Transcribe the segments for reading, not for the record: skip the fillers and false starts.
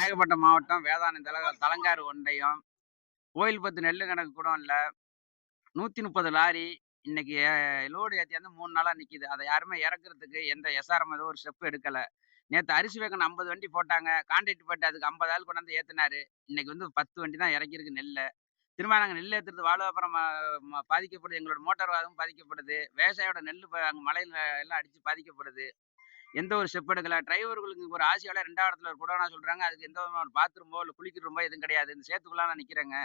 நாகப்பட்டினம் மாவட்டம் வேதாரண்யம் தலங்காறு ஒன்றியம் கோயில்பத்து நெல்லு கணக்கு கூட இல்ல. 130 லாரி இன்னைக்கு லோடு ஏத்தியாந்து 3 நாளா நிக்குது. அத யாருமே இறக்குறதுக்கு எந்த எஸ்ஆர்எம் ஏதோ ஒரு ஸ்டெப் எடுக்கல. நேத்து அரிசி வேகன் 50 வண்டி போட்டாங்க. கான்ட்ராக்ட் போட்டு அதுக்கு 50 ஆள் கொண்டாந்து ஏத்துனாரு. இன்னைக்கு வந்து 10 வண்டி தான் இறக்கியிருக்கு நெல்ல. திரும்ப நாங்க நெல் ஏத்துறது வாழ்வாதாரம் பாதிக்கப்படுது. எங்களோட மோட்டார் வாதமும் பாதிக்கப்படுது. விவசாயியோட நெல்லு அங்க மழையில எல்லாம் அடிச்சு பாதிக்கப்படுது. எந்த ஒரு ஸ்டெப் எடுக்கல. டிரைவர்களுக்கு ஒரு ஆசியால 2வது இடத்துல ஒரு குடோனா சொல்றாங்க. அதுக்கு எந்த விதமான ஒரு பாத்ரூமோ, இல்ல குளிக்கிற ரூமோ எதுவும் கிடையாது. இந்த சேத்துக்குள்ள நான் நிக்கிறேங்க.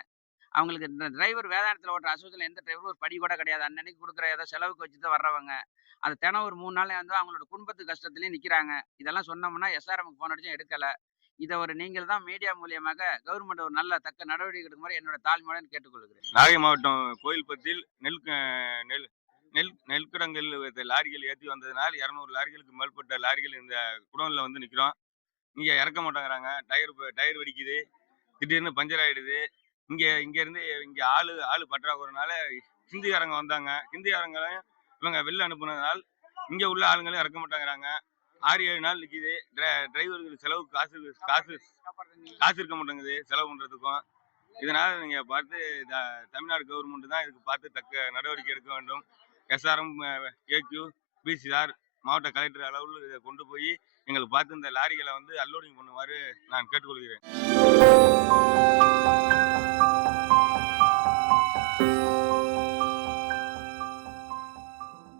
அவங்களுக்கு இந்த டிரைவர் வேதாரண்யத்துல ஓட்டுற அசோசியேஷன்ல எந்த டிரைவரும் ஒரு படி கூட கிடையாது. அன்னன்னைக்கு குடுக்குற ஏதோ செலவுக்கு வச்சு தான் வர்றவங்க. அது தினம் ஒரு 3 நாள் வந்து அவங்களோட குடும்பத்து கஷ்டத்திலயும் நிக்கிறாங்க. இதெல்லாம் சொன்னோம்னா எஸ்ஆர்எம்க்கு ஃபோன் அடிச்சும் எடுக்கல. இத ஒரு நீங்கள் தான் மீடியா மூலியமாக கவர்மெண்ட் ஒரு நல்ல தக்க நடவடிக்கை எடுக்குமாறு என்னோட தாழ்மையுடன் கேட்டுக்கொள்கிறேன். நாகை மாவட்டம் கோயில்பத்தில் நெல் நெல் நெல்கிடங்கில் லாரிகள் ஏற்றி வந்ததுனால் 200 லாரிகளுக்கு மேற்பட்ட லாரிகள் இந்த குடோன்ல வந்து நிற்கிறோம். இங்கே இறக்க மாட்டேங்கிறாங்க. டயர் வெடிக்குது, திடீர்னு பஞ்சர் ஆயிடுது. இங்கேருந்து இங்கே ஆள் பற்றாக்குறனால ஹிந்திக்காரங்க வந்தாங்க. ஹிந்திக்காரங்களையும் இவங்க வெளில அனுப்புனதுனால் இங்கே உள்ள ஆளுங்களும் இறக்க மாட்டேங்கிறாங்க. 6-7 நாள் நிற்கிது. டிரைவருக்கு செலவுக்கு காசு இருக்க மாட்டேங்குது செலவு பண்ணுறதுக்கும். இதனால நீங்க பார்த்து தமிழ்நாடு கவர்மெண்ட் தான் இதுக்கு பார்த்து தக்க நடவடிக்கை எடுக்க வேண்டும். எஸ்ஆர்எம், ஏக்யூ, பிசிஆர், மாவட்ட கலெக்டர் அளவில் இதை கொண்டு போய் எங்களுக்கு பார்த்து இந்த லாரிகளை வந்து அன்லோடிங் பண்ணுமாறு நான் கேட்டுக்கொள்கிறேன்.